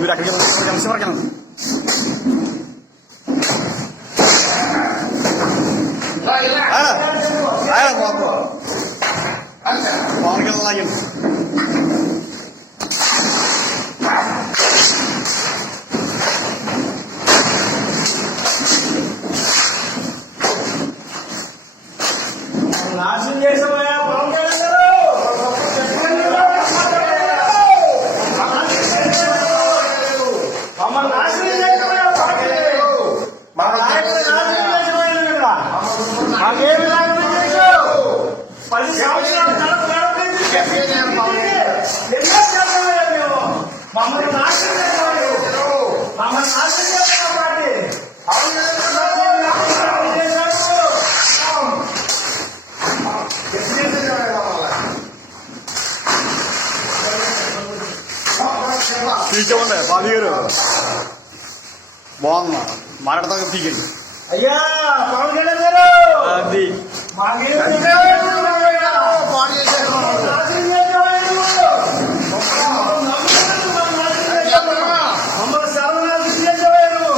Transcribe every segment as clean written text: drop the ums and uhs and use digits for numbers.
మీరు అక్కడికి నిమిషం వరకు పవన్ కళ్యాణ్ లాగండి. నాశనం చేసామయ్యా పవన్ కళ్యాణ్ గారు. మమ్మల్ని నాశనం చేసామయ్యా పవన్ కళ్యాణ్ గారు. మా నాయకుడు నాశనం చేసామయ్యా. మాకేమి నాశనం చేశావు? 10 సంవత్సరాలు ఎన్నో చేసామయ్యా మేము. మమ్మల్ని నాశనం చేసామయ్యా. మమ్మల్ని నాశనం చేసాం పార్టీ. పీకేమండి బాబు గారు బాగుందా మాట్లాడతా పీకండి. అయ్యా పవన్ కళ్యాణ్ గారు అది మమ్మల్ని సర్వనాశనం చేసేవారు.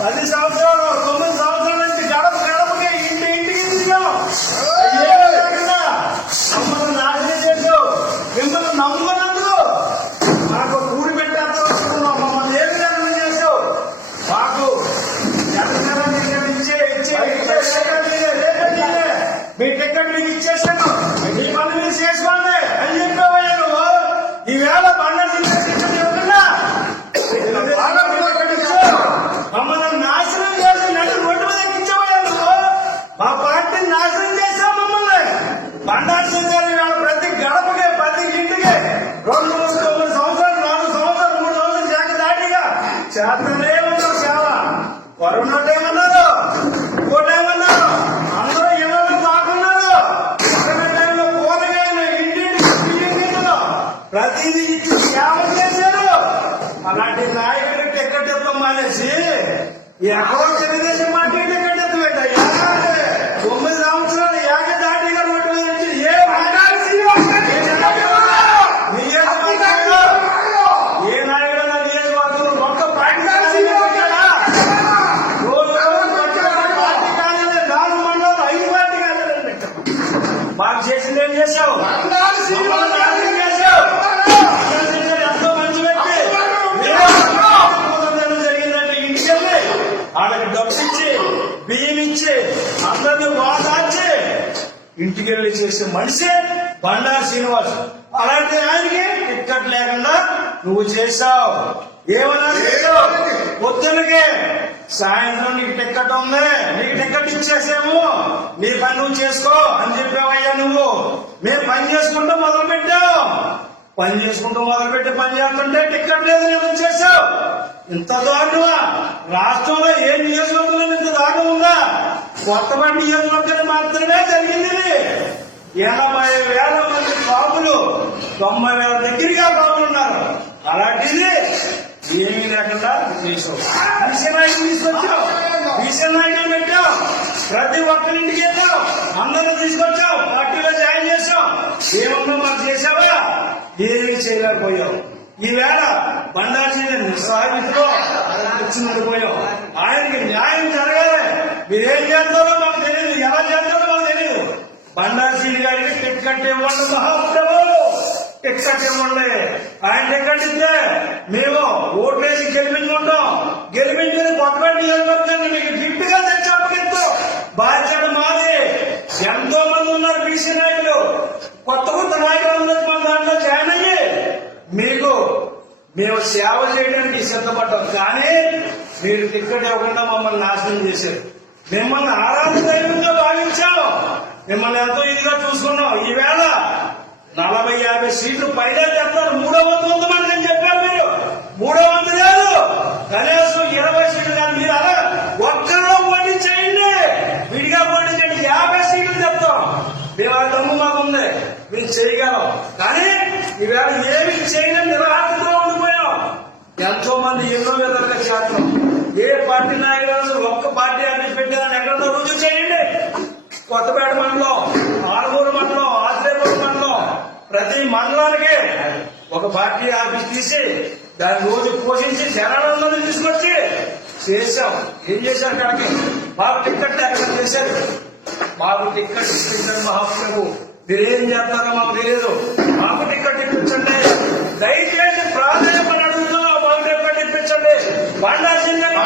10 సంవత్సరాలు 9 సంవత్సరాల నుంచి గడప గడపకి ఇంటికి తిరిగాం. మమ్మల్ని నాశనం చేసావు. మిమ్మల్ని నమ్ముకున్నందుకు మాకు ఊరు పెట్టారు. మమ్మల్ని ఏ విధంగా చేసావు? మాకు మీ టికెట్ మీకు ఇచ్చేసాను. మీ పని మీరు చేసుకోండి అని చెప్పేవయ్యా నువ్వు. ఈవేళ బండ టికెట్ ఇవ్వకుండా మమ్మల్ని నాశనం చేసి నన్ను రోడ్డు మీద ఎక్కించవయ్యా నువ్వు. మా పార్టీని నాశనం చేసావు. మమ్మల్ని బండారు సింగారు ఇవాళ ప్రతి గడపకి ప్రతి ఇంటికి 2 9 సంవత్సరాలు 4 సంవత్సరాలు 3 సంవత్సరాలు శాఖ దాటిగా చేతనే ఉన్నారు. సేవ వరుణేమన్నారు, ఇంకోటేమన్నారు, అందరూ ఇళ్ళలో కాకున్నారు. టైంలో కూరగాయలు ఇంటింటిలో ప్రతిదీ ఇచ్చి సేవ చేశారు. అలాంటి నాయకులు టికెట్ ఇవ్వడం మానేసి ఎక్కడో తెలుగుదేశం పార్టీ టికెట్ ఎత్తుపెట్టయ్యా. 9 సంవత్సరాలు ఏక దాటిగా రోడ్డు మీద నుంచి ఏ నాయకుడు నియోజకవర్గం ఒక్క పార్టీ మాకు చేసింది ఏం చేశావు? ఎంతో మంచి వ్యక్తి జరిగిందంటే ఇంటికి వెళ్ళి వాళ్ళకి డబ్బు ఇచ్చి బియ్యం ఇచ్చి అందరినీ వాదార్చి ఇంటికి వెళ్ళి చేసే మనిషి బండారు శ్రీనివాస్. అలాంటి ఆయనకి టిక్కెట్ లేకుండా నువ్వు చేశావు. ఏమన్నా పొద్దునకి సాయంత్రం నీకు టిక్కెట్ ఉంది, నీకు టిక్కెట్ ఇచ్చేసాము, నీ పని నువ్వు చేసుకో అని చెప్పావయ్యా నువ్వు. మేము పని చేసుకుంటూ మొదలు పెట్టావు. పని చేసుకుంటూ మొదలుపెట్టి పని చేస్తుంటే టిక్కెట్ లేదు నేను చేశావు. ఇంత దారుణమా? రాష్ట్రంలో ఏ నియోజకవర్గంలో ఇంత దారుణం ఉందా? కొత్తపల్లి నియోజకవర్గం మాత్రమే జరిగింది. 80,000 మంది బాబులు 90,000 దగ్గరగా బాబులు ఉన్నారు. అలాంటిది ఏమీ లేకుండా చేసావు. నాయకులు తీసుకొచ్చావు, నాయకులు పెట్టావు, ప్రతి ఒక్కరింటికి వెళ్ళావు, అందరూ తీసుకొచ్చావు, పార్టీలో జాయిన్ చేసావు. ఏమన్నా మాకు చేసావా? ఏమీ చేయలేకపోయావు. ఈవేళ బండారు నిస్సహాయంతో వచ్చిపోయావు. ఆయనకి న్యాయం జరగాలి. మీరేం చేస్తారో మాకు తెలియదు, ఎలా చేస్తారో మాకు తెలియదు. బండారు శ్రీ గారికి టిక్కెట్ ఇవ్వండి మహాప్రభువులు, టిక్కెట్ ఇవ్వండి. ఆయన టిక్కెట్ ఇస్తే మేము ఓట్లేసి గెలిపించుకుంటాం. గెలిపించిన కొత్తపల్లి నియోజకవర్గాన్ని మీకు గిఫ్ట్గా తెచ్చి అప్పగిస్తాం. బాధ్యత మాది. ఎంతో మంది ఉన్నారు బీసీ నాయకులు, కొత్త నాయకులు అందరూ మన దాంట్లో జాయిన్ అయ్యి మీకు మేము సేవ చేయడానికి సిద్ధపడ్డాం. కానీ మీరు టిక్కెట్ ఇవ్వకుండా మమ్మల్ని నాశనం చేశారు. మిమ్మల్ని ఆరాధన దైవంగా భావించాం, మిమ్మల్ని ఎంతో ఇదిగా చూసుకున్నాం. ఈవేళ 40-50 సీట్లు పైగా చెప్తారు. 300 ఉందమని నేను చెప్పాను. మీరు 300 లేదు, కనీసం 20 సీట్లు కానీ మీరు అలా ఒక్కరిలో పోటీ చేయండి, విడిగా పోటీ చేయండి. 50 సీట్లు చెప్తాం. మేము ఆ దమ్ము మాకుంది, మేము చేయగలం. కానీ ఈవేళ ఏమి చేయలేని నిరాశతో ఉండిపోయాం. ఎంతో మంది ఎన్నో విధాలుగా చేస్తాం. ఏ పార్టీ నాయకులు ఒక్క పార్టీ అడ్డు పెట్టారని ఎక్కడో రుజువు చేయండి. కొత్తపేట మండలం, ఆరుమూరు మండలం, ఆశ్రయపూర్ మండలం, ప్రతి మండలానికి ఒక పార్టీ ఆఫీస్ తీసి దాన్ని రోజు పోషించి జనాలందరినీ తీసుకొచ్చి చేశాం. ఏం చేశారు? కాడికి మాకు టిక్కెట్ ఎక్కడ చేశారు? మాకు టిక్కెట్ ఇప్పించండి మహాప్రభు. మీరేం చేస్తారో మాకు తెలియదు. మాకు టిక్కెట్ ఇప్పించండి, దయచేసి ప్రాధాన్యమని అడుగుతున్నాం. మాకు టిక్కెట్ ఇప్పించండి. బండా శ్రీనివాస్